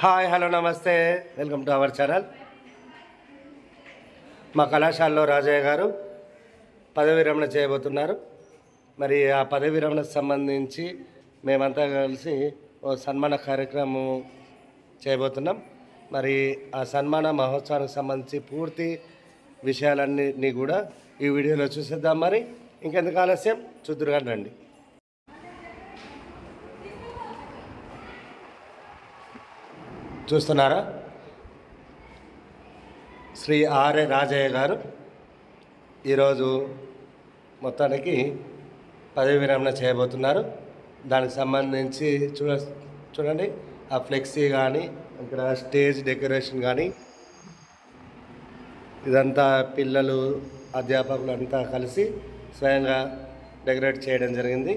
Hi hello నమస్తే welcome to our channel. మా కళాశాలలో రాజయ్య గారు పదవి విరమణ చేయబోతున్నారు. మరి ఆ పదవి విరమణకు సంబంధించి మేమంతా కలిసి ఓ సన్మాన కార్యక్రమం చేయబోతున్నాం. మరి ఆ సన్మాన మహోత్సవానికి సంబంధించి పూర్తి విషయాలన్నీ కూడా ఈ వీడియోలో చూసేద్దాం. మరి ఇంకెందుకు ఆలస్యం, చూద్దురుగా రండి. చూస్తున్నారా, శ్రీ ఆర్ఏ రాజయ్య గారు ఈరోజు మొత్తానికి పదవి విరమణ చేయబోతున్నారు. దానికి సంబంధించి చూడండి ఆ ఫ్లెక్సీ కానీ ఇక్కడ స్టేజ్ డెకరేషన్ కానీ ఇదంతా పిల్లలు అధ్యాపకులు అంతా కలిసి స్వయంగా డెకరేట్ చేయడం జరిగింది.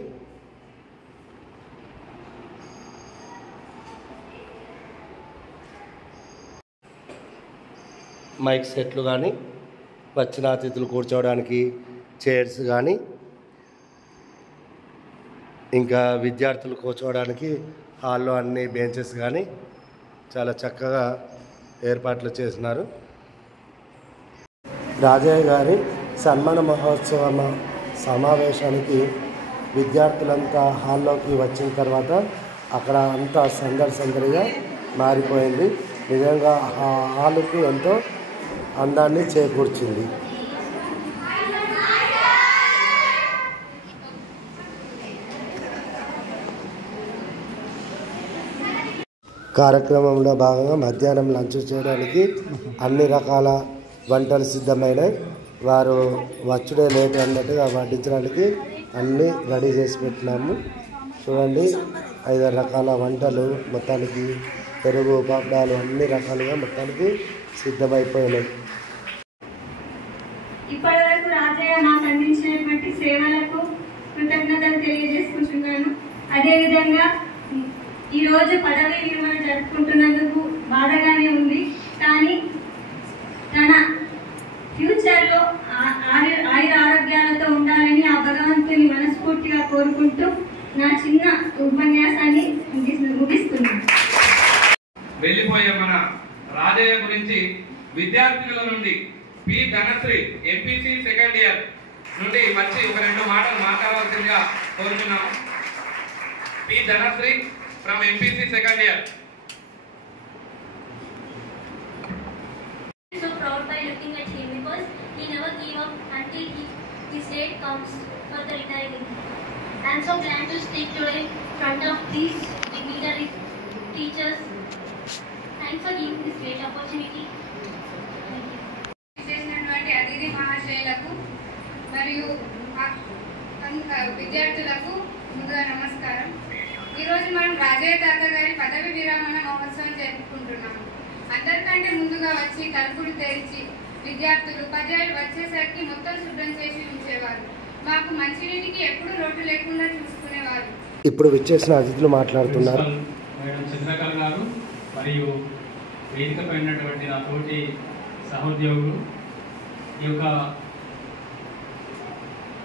మైక్ సెట్లు కానీ, వచ్చిన అతిథులు కూర్చోవడానికి చైర్స్ కానీ, ఇంకా విద్యార్థులు కూర్చోవడానికి హాల్లో అన్ని బెంచెస్ కానీ చాలా చక్కగా ఏర్పాట్లు చేసినారు. రాజయ్య గారి సన్మాన మహోత్సవ సమావేశానికి విద్యార్థులంతా హాల్లోకి వచ్చిన తర్వాత అక్కడ అంతా సందడిగా మారిపోయింది. నిజంగా ఆ హాలుకు ఎంతో అందాన్ని చేకూర్చింది. కార్యక్రమంలో భాగంగా మధ్యాహ్నం లంచ్ చేయడానికి అన్ని రకాల వంటలు సిద్ధమైనాయి. వారు వచ్చుడే లేట్ అన్నట్టుగా వడ్డించడానికి అన్నీ రెడీ చేసి పెట్టినాము. చూడండి, 5 రకాల వంటలు మొత్తానికి, పెరుగు పాపడాలు అన్ని రకాలుగా మొత్తానికి సిద్ధమైపోయినాయి. ఇప్పటివరకు రాజయ్య నాకు అందించినటువంటి సేవలకు కృతజ్ఞతలు తెలియజేసుకుంటున్నాను. అదేవిధంగా ఈరోజు పదవి విరమణ జరుపుకుంటున్నందుకు బాధగానే ఉంది. కానీ తన ఫ్యూచర్లో ఆయుర ఆరోగ్యాలతో ఉండాలని ఆ భగవంతుని మనస్ఫూర్తిగా కోరుకుంటూ నా చిన్న ఉపన్యాసాన్ని ముగిస్తున్నాను. వెళ్ళిపోయే మన రాజయ్య గురించి విద్యార్థుల నుండి P Dhanashree MPC second year నుండి వచ్చి ఒక 2 మాటలు మాట్లాడవలసిందిగా కోరుతున్నాము. P Dhanashree from MPC second year. So proud by looking at him because he never gave up until his date comes for the retiring. I am so glad to speak today in front of these dignitary teachers. Thanks for giving this great opportunity. చేసినటువంటి అతిథి మహాశయులకు మరియు విద్యార్థులకు ముందుగా నమస్కారం. ఈరోజు మనం రాజయ్య తాత గారి పదవి విరమణ మహోత్సవం జరుపుకుంటున్నాము. అందరికంటే ముందుగా వచ్చి తలుపులు తెరిచి విద్యార్థులు ఉపాధ్యాయులు వచ్చేసరికి మొత్తం శుభ్రం చేసి ఉంచేవారు. మాకు మంచినీటికి ఎప్పుడు లోటు లేకుండా చూసుకునేవారు. ఇప్పుడు విచ్చేసిన అతిథులు మాట్లాడుతున్నారు. మేడం చంద్రకళ గారు మరియు వేదిక పైనటువంటి నా తోటి సహోద్యోగులు, ఈ యొక్క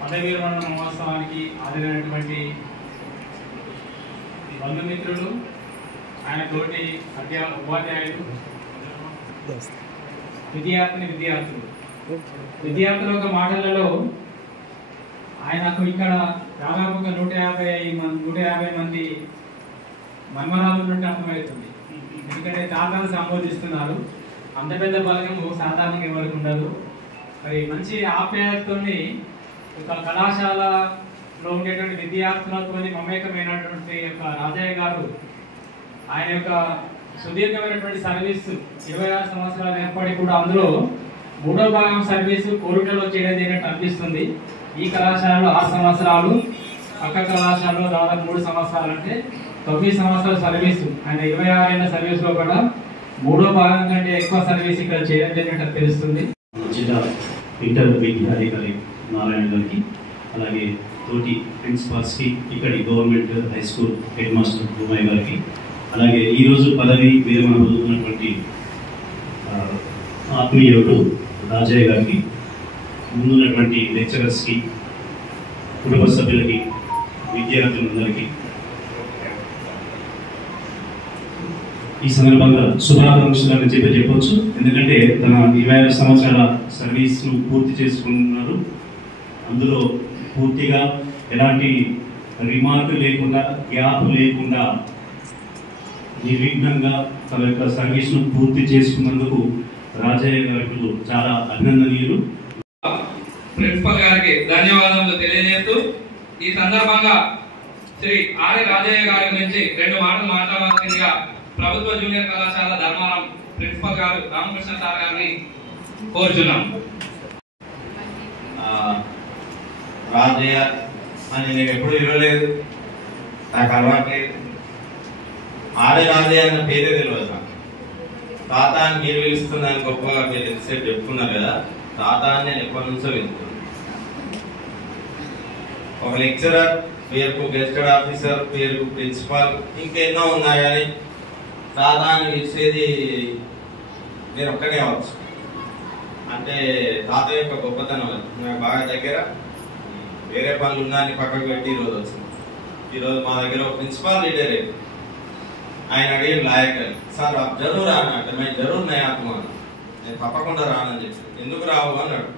పదవి విరమణ మహోత్సవానికి హాజరైనటువంటి బంధుమిత్రులు, ఆయన తోటి ఉపాధ్యాయులు, విద్యార్థుల యొక్క మాటలలో ఆయనకు ఇక్కడ దాదాపుగా 150 మంది మన్మరాలు ఉన్నట్టు అర్థమవుతుంది. ఎందుకంటే తాతను సంబోధిస్తున్నారు. అంత పెద్ద బలగము సాధారణంగా ఎవరికి ఉండదు. మరి మంచి ఆప్యాయతతోని ఒక కళాశాలలో ఉండేటువంటి విద్యార్థులతో మమేకమైనటువంటి యొక్క రాజయ్య గారు ఆయన యొక్క సుదీర్ఘమైనటువంటి సర్వీసు 26 సంవత్సరాలు ఏర్పడి కూడా అందులో 3వ భాగం సర్వీసు కోరుటలో చేయడం జరిగినట్టు అనిపిస్తుంది. ఈ కళాశాలలో 6 సంవత్సరాలు, పక్క కళాశాలలో దాదాపు 3 సంవత్సరాలు, అంటే 9 సంవత్సరాల సర్వీసు. ఆయన 26 ఏళ్ల సర్వీసులో కూడా 3వ భాగం కంటే ఎక్కువ సర్వీస్ ఇక్కడ చేయడం జరిగినట్టు తెలుస్తుంది. జిల్లా ఇంటర్ విద్యాధికారి నారాయణ గారికి, అలాగే తోటి ప్రిన్సిపాల్స్కి, ఇక్కడి government high school headmaster Bhumayya గారికి, అలాగే ఈరోజు పదవి విరమణ పొందుతున్నటువంటి ఆత్మీయుడు రాజయ్య గారికి, ముందున్నటువంటి లెక్చరర్స్కి, కుటుంబ సభ్యులకి, విద్యార్థులందరికీ ఈ సందర్భంగా శుభాకాంక్షలు చెప్పొచ్చు. ఎందుకంటే తన 25 సంవత్సరాల సర్వీస్ను పూర్తి చేసుకున్నారు. అందులో పూర్తిగా ఎలాంటి రిమార్క్ లేకుండా, గ్యాప్ లేకుండా నిర్విఘ్నంగా తన యొక్క సర్వీస్ను పూర్తి చేసుకున్నందుకు రాజయ్య గారికి చాలా అభినందనీయులు. ప్రిన్సిపల్ గారికి ధన్యవాదాలు తెలియజేస్తూ ఈ సందర్భంగా శ్రీ ఆర్ఏ రాజయ్య గారి గురించి 2 మాటలు మాట్లాడాల్సిందిగా ప్రభుత్వ జూనియర్ కళాశాల ధర్మారం ప్రిన్సిపల్ గారు రామకృష్ణ సార్ గారిని కోరుచున్నాం. రాజయ్య అని నేను ఎప్పుడు వినలేదు, నాకు అలవాట్లేదు. ఆర్ఏ రాజయ్య అన్న పేరే తెలియదు నాకు. తాత అని మీరు పిలుస్తున్నాను గొప్పగా మీరు ఎంతసేపు చెప్పుకున్నారు కదా, తాత అని నేను ఎప్పటి నుంచో వెళ్తున్నాను. ఒక లెక్చరర్ పేరుకు గెస్టెడ్ ఆఫీసర్, పేరుకు ప్రిన్సిపాల్, ఇంకెన్నో ఉన్నాయి. కానీ తాత అని పిలిచేది నేను ఒక్కనే అవచ్చు. అంటే తాత యొక్క గొప్పతనం అది నాకు బాగా దగ్గర. వేరే పనులు ఉన్నాయని పక్కకు పెట్టి ఈరోజు వచ్చింది. ఈరోజు మా దగ్గర ఒక ప్రిన్సిపాల్ లీడర్ ఆయన అడిగి లాయక్ అని, సార్ आप जरूर आना అంటే मैं जरूर नहीं आऊंगा, నేను తప్పకుండా రానని చెప్పి. ఎందుకు రావు అన్నాడు.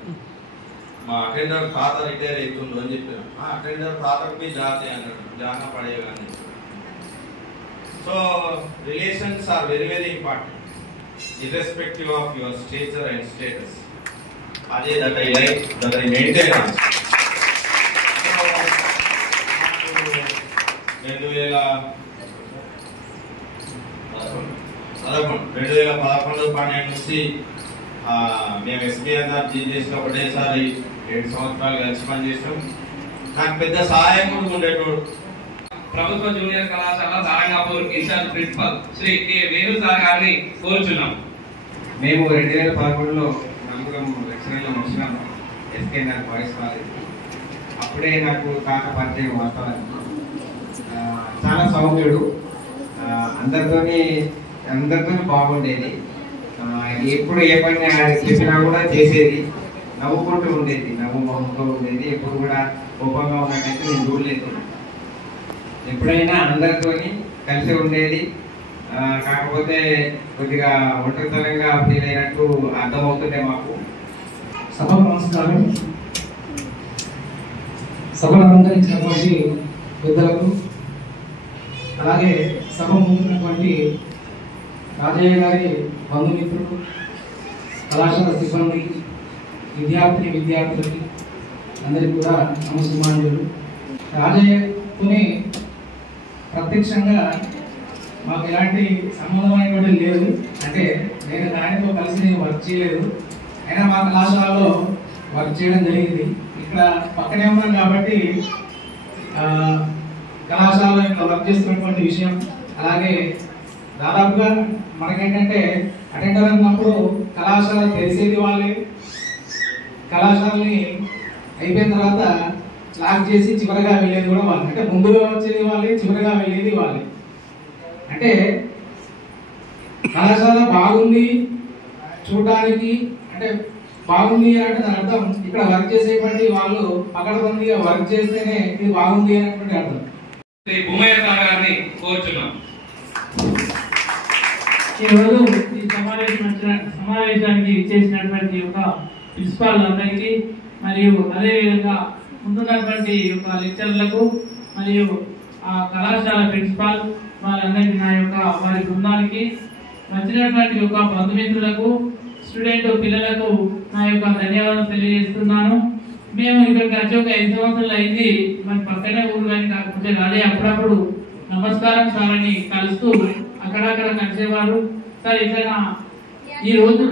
మా అటెండర్ తాత రిటైర్ అవుతుండు అని చెప్పాను. అటెండర్ తాతకు भी जाते అన్నాడు, जाना पड़ेगा అని. So relations are very very important irrespective of your stature and status. అదే that I like, that I maintain. 2011-12 నుంచి మేము ఎస్పీఎన్ఆర్ జీన్ చేసినప్పుడు ఒకటేసారి 7 సంవత్సరాలు కలిసి పనిచేసాం. నాకు పెద్ద సహాయం కూడా ఉండేటోడు. ప్రభుత్వ జూనియర్ కళాశాల Sarangapur incharge principal Shri K Venu sir గారిని కోరుచున్నాం. మేము 2013లో నలుగురం లెక్చరర్లు వచ్చినాము ఎస్కేఎన్ఆర్ బాయ్స్ కాలేజ్. అప్పుడే నాకు తాత పరిచయం. వాస్తవానికి చాలా సౌమ్యుడు, అందరితో బాగుండేది. ఎప్పుడు ఏ పని చెప్పినా కూడా చేసేది, నవ్వుకుంటూ ఉండేది, నవ్వు మొహంతో ఉండేది. ఎప్పుడు కూడా కోపంగా ఉన్నట్టయితే నేను చూడలేదు. ఎప్పుడైనా అందరితోని కలిసి ఉండేది. కాకపోతే కొద్దిగా ఒంటరితనంగా ఫీల్ అయినట్టు అర్థమవుతుండే మాకు. సభకు నమస్కారం. సభను అలంకరించినటువంటి పెద్దలకు, అలాగే సభ ముందున్నటువంటి రాజయ్య గారి బంధుమిత్రులు, కళాశాల సిబ్బంది, విద్యార్థులకి అందరికీ కూడా నమస్కారాలు. రాజయ్యతోనే ప్రత్యక్షంగా మాకు ఎలాంటి సంబంధం అనేటువంటి లేదు. అంటే నేను ఆయనతో కలిసి వర్క్ చేయలేదు, అయినా మా కళాశాలలో వర్క్ చేయడం జరిగింది. ఇక్కడ పక్కనే ఉన్నాం కాబట్టి కళాశాలలో ఇక్కడ వర్క్ చేస్తున్నటువంటి విషయం, అలాగే దాదాపుగా మనకేంటంటే అటెండర్ అన్నప్పుడు కళాశాల తెలిసేది వాళ్ళే, కళాశాలని అయిపోయిన తర్వాత లాక్ చేసి చివరగా వెళ్ళేది కూడా వాళ్ళే. అంటే ముందుగా వచ్చేది వాళ్ళే, చివరగా వెళ్ళేది వాళ్ళే. అంటే కళాశాల బాగుంది చూడడానికి, అంటే బాగుంది అంటే దాని అర్థం ఇక్కడ వర్క్ చేసేటువంటి వాళ్ళు పకడ్బందీగా వర్క్ చేస్తేనే ఇది బాగుంది అనేటువంటి అర్థం. శ్రీ భూమయ్య సార్ గారిని కోరుచున్నాం. ఈరోజు ఈ సమావేశానికి చేసినటువంటి ఒక ప్రిన్సిపాల్ అందరికీ, మరియు అదేవిధంగా ఉంటున్నటువంటి యొక్క లెక్చర్లకు, మరియు ఆ కళాశాల ప్రిన్సిపాల్ వాళ్ళందరికీ నా యొక్క వారి బృందానికి, వచ్చినటువంటి యొక్క బంధుమిత్రులకు, స్టూడెంట్ పిల్లలకు నా యొక్క ధన్యవాదాలు తెలియజేస్తున్నాను. మేము ఇక్కడికి వచ్చి ఒక 5 సంవత్సరాలు అయింది. మన పక్కనే ఊరు కానీ కాకపోతే అదే అప్పుడప్పుడు నమస్కారం సార్ అని కలుస్తూ అక్కడక్కడ కలిసేవారు. సార్ ఇక్కడ ఈ రోజు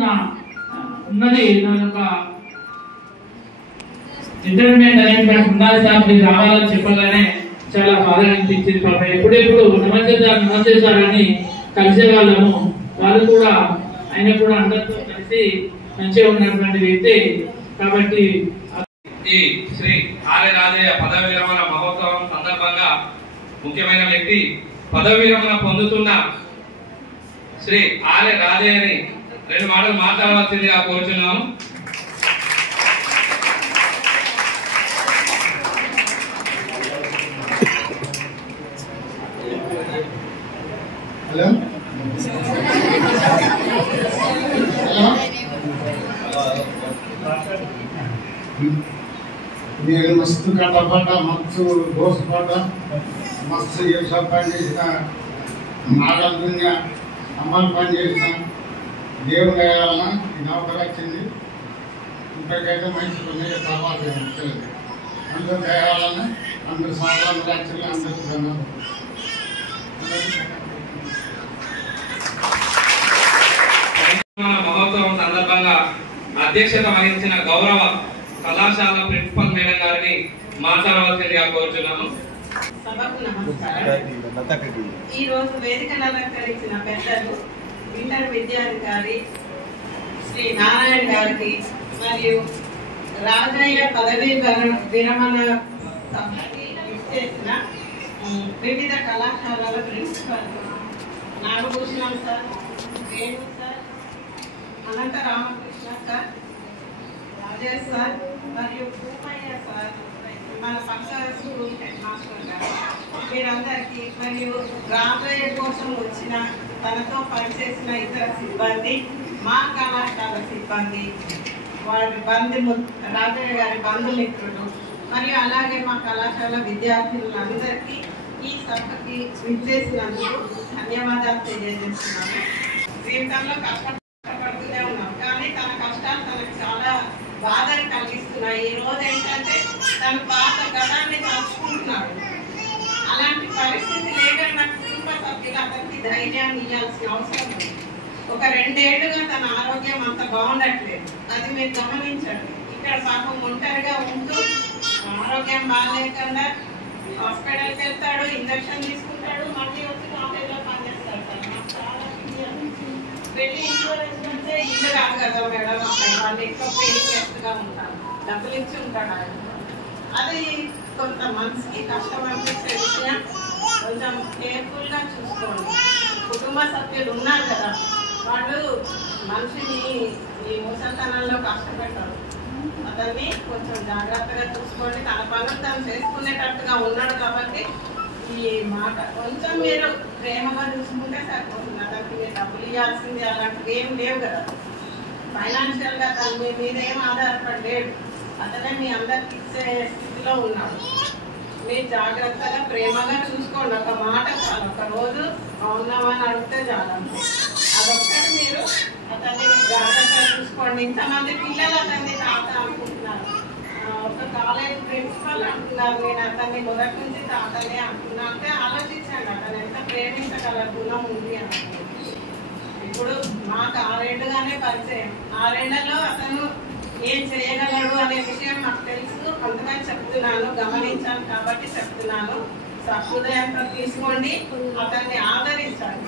ఉన్నది నా యొక్క ఇంటర్మీడియట్ అరేంజ్మెంట్ ఉన్నది సార్, మీరు రావాలని చెప్పగానే చాలా బాధ అనిపించింది. పాప ఎప్పుడెప్పుడు నమస్తే సార్ అని కలిసే వాళ్ళము. వాళ్ళు కూడా ఆయన కూడా అందరితో కలిసి మంచిగా ఉన్నటువంటి వ్యక్తి. కాబట్టి ఈ శ్రీ ఆర్ఏ రాజయ్య పదవి విరమణ మహోత్సవం సందర్భంగా ముఖ్యమైన వ్యక్తి పదవి విరమణ పొందుతున్న శ్రీ ఆర్ఏ రాజయ్యని 2 మాటలు మాట్లాడవలసిందిగా కోరుచున్నాము. హలో నేను మస్తు కట్టపడ్డా, మస్తు దోసపడ్డా, మస్తు వ్యవసాయ పని చేసిన, మాటల దున్యా అమలు పని చేసిన. దేవుడు వేయాలన్నా ఈ నౌకరు వచ్చింది. ఇంతకైతే మంచి కొన్ని తర్వాత తెలియదు. అందరూ వేయాలన్నా అందరు సాధారణ వచ్చింది. అందరూ మహోత్సవం సందర్భంగా అధ్యక్షత వహించిన గౌరవ కళాశాల ప్రిన్సిపల్ మేడం గారిని మాట్లాడవలసిందిగా కోరుచున్నాము. సభకు నమస్కారం. ఈ రోజు వేదికను అలంకరించిన పెద్దలు ఇంటర్ విద్యాధికారి శ్రీ నారాయణ గారికి మరియు రాజయ్య పదవీ విరమణ సభకి ఇచ్చేసిన వివిధ కళాశాలల principal Nagabhushanam sir, Venu sir, Anantha Ramakrishna sir, Rajesh sir మరియు భూమయ్య సార్, మన పక్క స్కూల్ హెడ్ మాస్టర్ గారు, మీరందరికీ మరియు రాబోయే కోసం వచ్చిన తనతో పనిచేసిన ఇతర సిబ్బంది, మా కళాశాల సిబ్బంది, వారి రాజయ్య గారి బంధుమిత్రులు మరియు అలాగే మా కళాశాల విద్యార్థులందరికీ ఈ సభకి విచ్చేసినందుకు ధన్యవాదాలు తెలియజేస్తున్నాను. జీవితంలో కష్టపడుతూనే ఉన్నాం, కానీ తన కష్టాలు తనకు చాలా బాధను కలిగిస్తున్నాయి. ఈ రోజు ఏంటంటే తన పాత గతాన్ని తలుచుకుంటున్నాడు. అలాంటి పరిస్థితి లేకుండా కుటుంబ సభ్యులు అతనికి ధైర్యాన్ని ఇవ్వాల్సిన అవసరం ఉంది. ఒక 2 ఏళ్లుగా తన ఆరోగ్యం అంత బాగుండట్లేదు, అది మీరు గమనించండి. ఇక్కడ పాపం ఒంటరిగా ఉంటూ ఆరోగ్యం బాగాలేకుండా హాస్పిటల్కి వెళ్తాడు, ఇంజక్షన్ తీసుకుంటాడు, మళ్ళీ వచ్చి కాలేజీలో పనిచేస్తాడు. నాకు చాలా పెళ్లి ఇన్సూరెన్స్ అంటే ఇల్లు కాదు కదా మేడం, అక్కడ వాళ్ళు ఎక్కువ పేయింగ్ గెస్ట్గా ఉంటారు, డబ్బులు ఇచ్చి ఉంటాడు ఆయన. అది కొంత మనసుకి కష్టం అనిపించే విషయం. కొంచెం కేర్ఫుల్గా చూసుకోండి. కుటుంబ సభ్యులు ఉన్నారు కదా, వాళ్ళు మనిషిని ఈ ముసలితనంలో కష్టపెట్టారు. అతన్ని కొంచెం జాగ్రత్తగా చూసుకోండి. తన పనులు తను చేసుకునేటట్టుగా ఉన్నాడు కాబట్టి ఈ మాట కొంచెం మీరు ప్రేమగా చూసుకుంటే సరిపోతుంది. అతనికి మీరు డబ్బులు ఇవ్వాల్సింది అలాంటివి ఏం లేవు కదా. ఫైనాన్షియల్గా తను మీ మీద ఏం ఆధారపడలేడు. అతనే మీ అందరికి ఇచ్చే స్థితిలో ఉన్నాడు. మీరు జాగ్రత్తగా ప్రేమగా చూసుకోండి. ఒక మాట చాలు, ఒక రోజు ఉన్నామని అడిగితే చాలు. అదొక్కటి మీరు అతన్ని జాగ్రత్తగా చూసుకోండి. ఇంతమంది పిల్లలు అతన్ని తాత అనుకుంటున్నారు. ఒక కాలేజ్ ప్రిన్సిపల్ అంటున్నారు, నేను అతన్ని మొదటి నుంచి తాతనే అంటున్నా అంటే ఆలోచించండి అతను ఎంత ప్రేమించగల గుణం ఉంది అని. ఇప్పుడు మాకు 6 ఏళ్ళుగానే పరిచయం. 6 ఏళ్లలో అతను ఏం చేయగలడు అనే విషయం నాకు తెలుసు, అందుకని చెప్తున్నాను, గమనించాను కాబట్టి చెప్తున్నాను. సహృదయంతో తీసుకోండి, అతన్ని ఆదరించాలి.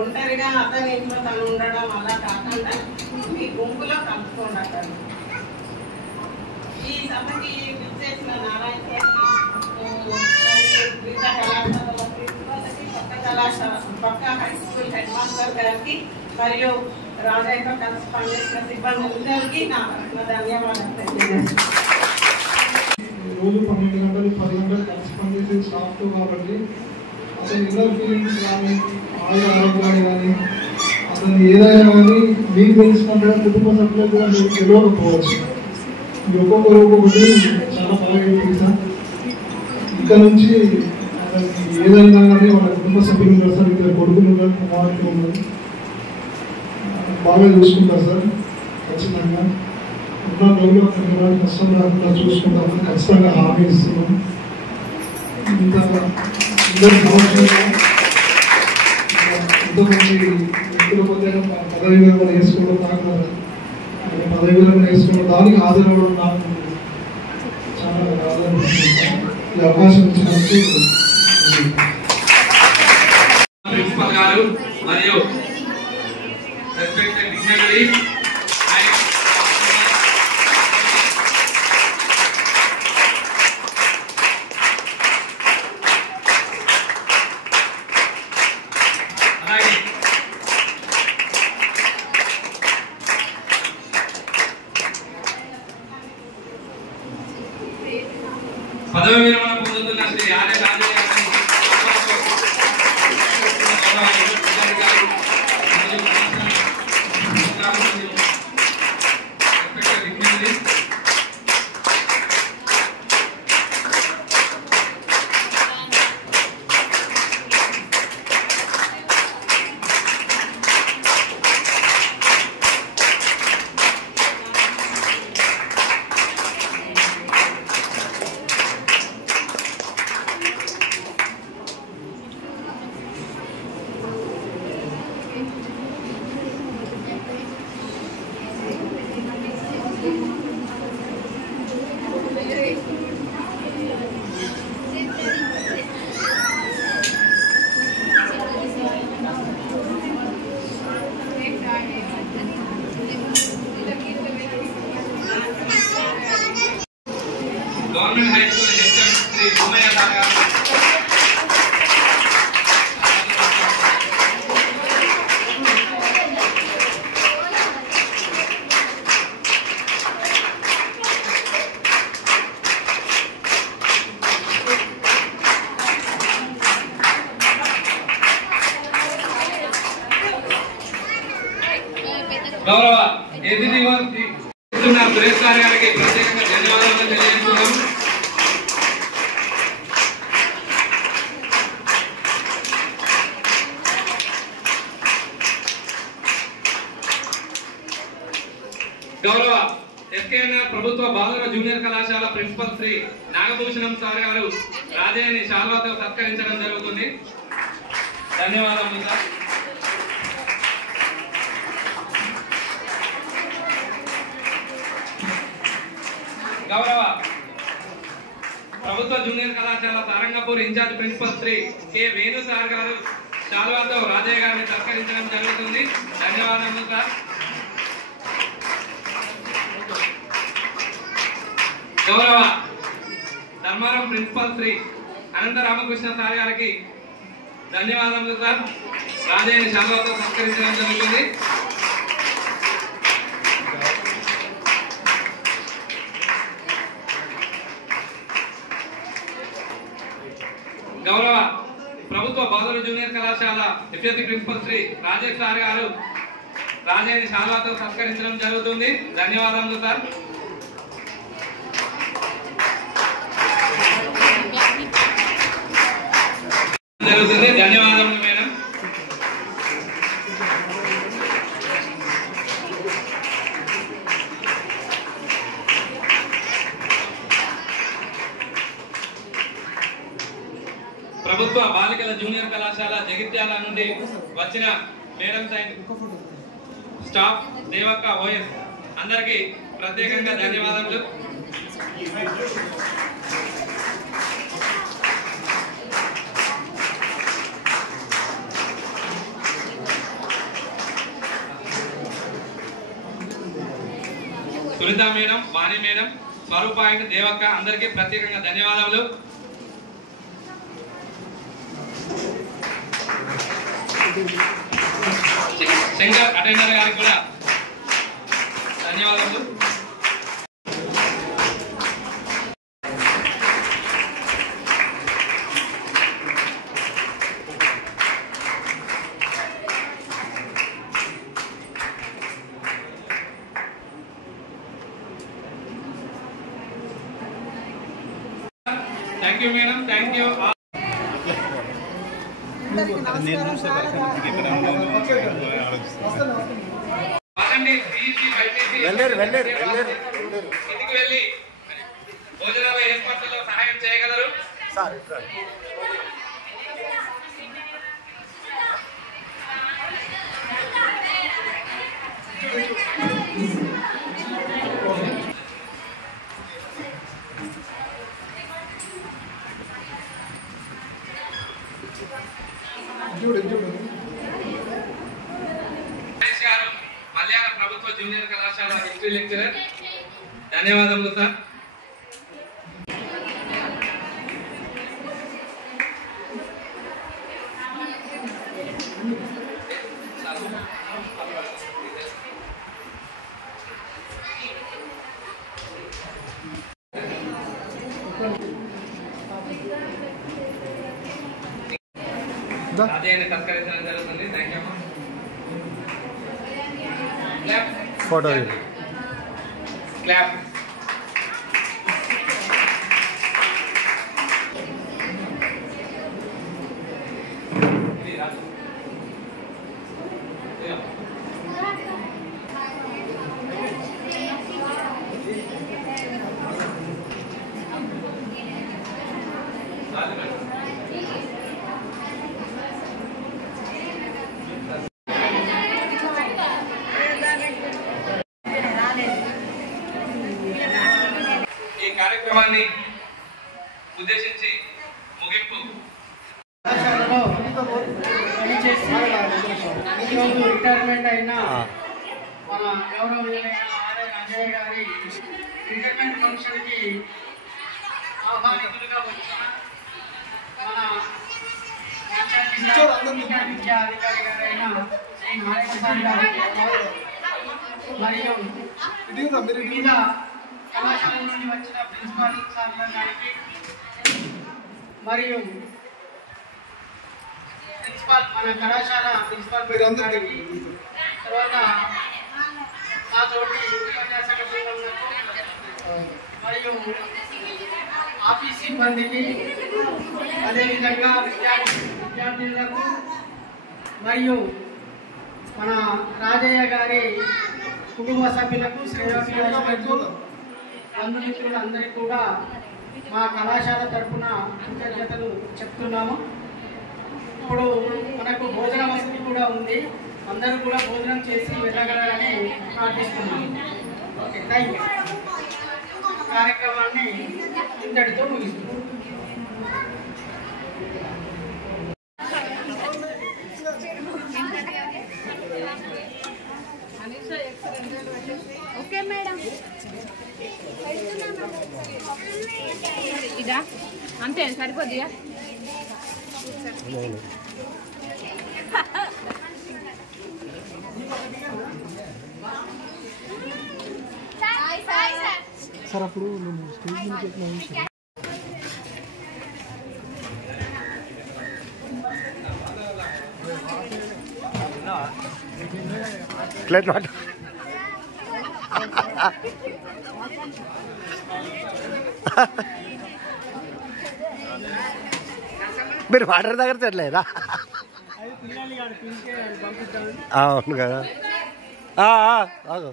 ఒంటరిగా అతని ఇంట్లో తను ఉండడం అలా కాకుండా మీ గుంపులో కలుపుకోండి. అతను ఈ సభకి విచ్చేసిన నారాయణ వివిధ కళాశాల ప్రిన్సిపల్కి, పక్క హై స్కూల్ హెడ్ మాస్టర్ గారికి మరియు రాజయ్యతో కలిసి పనిచేసిన సిబ్బంది అందరికీ నా ధన్యవాదాలు తెలియజేస్తాను. రోజు 12 గంటలు 10 గంటలు కలిసి పనిచేసే స్టాఫ్తో కాబట్టి అతని ఇన్నర్ ఫీలింగ్స్ కానీ ఆరోగ్యాలు కానీ అతను ఏదైనా కానీ మీకు తెలిసినట్టుగా కుటుంబ సభ్యులకు కూడా మీకు తెలియకపోవచ్చు. ఒక్కొక్కటి చాలా బాగా తెలుసా. ఇక్కడ నుంచి అతనికి ఏదైనా కానీ వాళ్ళ కుటుంబ సభ్యులు ఉన్నారు సార్, ఇక్కడ కొడుకులు ఉన్నారు, కుమార్తెలు ఉన్నారు, బాగా చూసుకుంటారు సార్. ఖచ్చితంగా ఉన్న రోజులు అతనికి ఎలాంటి కష్టం రాకుండా చూసుకుంటామని ఖచ్చితంగా హామీ ఇస్తున్నాం. ఎంతోమంది వ్యక్తుల మధ్య పదవి విరమణ వేసుకోవడం నాకు పదవి విరమణ వేసుకోవడం దానికి హాజరవ్వడం నాకు చాలా ఆదరణ. ఈ అవకాశం ఇచ్చినందుకు ప్రిన్సిపల్ గారు మరియు రెస్పెక్టెడ్ డిగ్నిటరీస్ పదవి విరమణ పొందుతున్న శ్రీ ఆర్య రాజయ్య గారిని government high school HM Shri Bhumayya sir garu, గౌరవ ఎదిదిగో సురేష్ సార్ గారికి ప్రత్యేకంగా ధన్యవాదాలు తెలియజేస్తున్నాం. గౌరవ ఎస్కేఎన్ఆర్ ప్రభుత్వ బాలుర జూనియర్ కళాశాల ప్రిన్సిపల్ శ్రీ నాగభూషణం సార్ గారు రాజయ్యని శాల్వాతో సత్కరించడం జరుగుతుంది. ధన్యవాదములు సార్. గౌరవ ప్రభుత్వ జూనియర్ కళాశాల Sarangapur incharge principal Shri K Venu sir garu శాల్వాతో రాజయ్య గారిని సత్కరించడం జరుగుతుంది. ధన్యవాదములు సార్. గౌరవ ధర్మారం ప్రిన్సిపల్ శ్రీ అనంత రామకృష్ణ సార్ గారికి ధన్యవాదములు సార్. రాజయ్యని శాల్వాతో సత్కరించడం జరుగుతుంది. గౌరవ ప్రభుత్వ బాలుర జూనియర్ కళాశాల deputy principal Shri Rajesh sir garu రాజయ్యని శాల్వాతో సత్కరించడం జరుగుతుంది. ధన్యవాదములు సార్. జరుగుతుంది. ధన్యవాదములు మేడం. ప్రభుత్వ బాలికల జూనియర్ కళాశాల జగిత్యాల నుండి వచ్చిన madams and staff Devakka OS అందరికీ ప్రత్యేకంగా ధన్యవాదములు. Sunitha madam, Vani madam, Swaroopa and Devakka అందరికీ ప్రత్యేకంగా ధన్యవాదములు. శంకర్ అటెండర్ గారికి కూడా ధన్యవాదాలు. Thank you madam. Thank you. ఇంటికి వెళ్ళి భోజనాల ఏర్పాట్లలో సహాయం చేయగలరు. మలయాళ ప్రభుత్వ జూనియర్ కళాశాల హిస్టరీ లెక్చరర్. ధన్యవాదములు సార్. రాజయ్యని సత్కరించడం జరుగుతుంది. Thank you. Photo clap. కార్యక్రమాన్ని ఉద్దేశించి ముగింపు. ఈరోజు రిటైర్మెంట్ అయిన మన గౌరవనీయులైన ఆర్ఐ రాజయ్య గారి రిటైర్మెంట్ ఫంక్షన్కి ఆహ్వానితులుగా వచ్చిన మన విద్యా అధికారి గారైన శ్రీ నారాయణ సార్ గారికి మరియు వివిధ కళాశాల నుండి వచ్చిన ప్రిన్సిపాల్ సార్ గారికి మరియు ప్రిన్సిపాల్ మన కళాశాల ప్రిన్సిపాల్ గారికి తర్వాత నా తోటి ఉపన్యాసక బృందంకు మరియు ఆఫీస్ సిబ్బందికి అదేవిధంగా విద్యార్థులకు మరియు మన రాజయ్య గారి కుటుంబ సభ్యులకు శ్రేయోభిలాషులకు బంధుమిత్రులందరికీ కూడా మా కళాశాల తరఫున కృతజ్ఞతలు చెప్తున్నాము. ఇప్పుడు మనకు భోజన వసతి కూడా ఉంది. అందరూ కూడా భోజనం చేసి వెళ్ళగలరని ప్రార్థిస్తున్నాము. Okay, thank you. కార్యక్రమాన్ని ఇంతటితో ముగిస్తున్నాం. ఓకే మేడం, ఇదా అంతే సరిపోద్దిగా. సార్ అప్పుడు నేను స్టేజ్ మీద చెప్పిన ప్లేట్ మాట మీరు వాటర్ దగ్గర తెట్లేదా? అవును కదా. ఆగు.